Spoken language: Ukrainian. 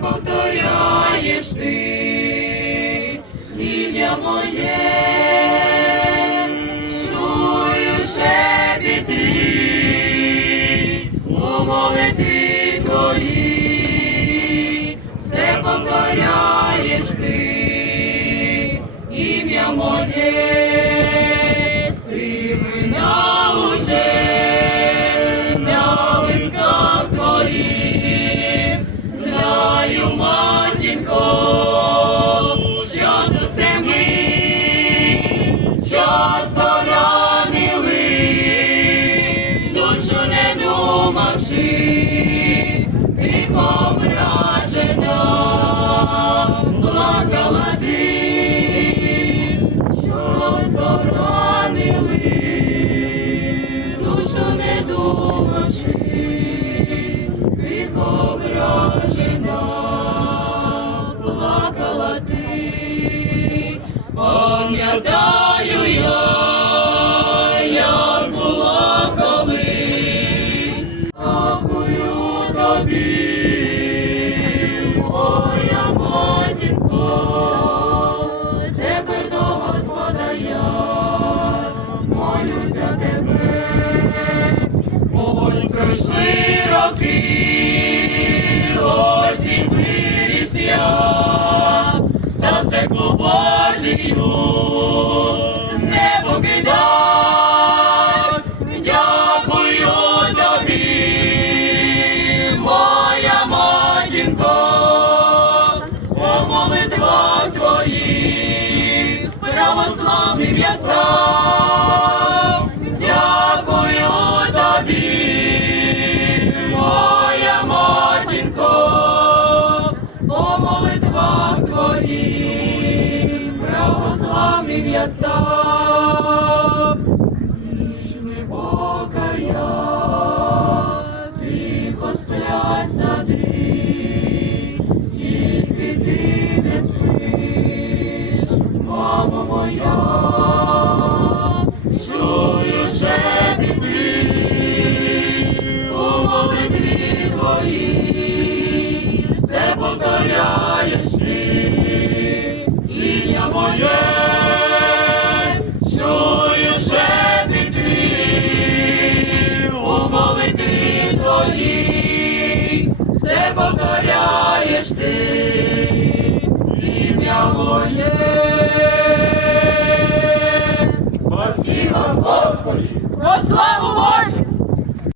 повторяєш ти, ім'я моє, чую шепіт твій, у молитві твої, все повторяєш ти, ім'я моє, тихо вражена, плакала ти, часто ранили, душу не думавши, тихо вражена, плакала ти, пам'ятаю я, молюся тебе. Ось пройшли я став, ніж глибока я, тихо сплять сади, тільки ти не спиш, мамо моя. покоряєш ти, ім'я моє.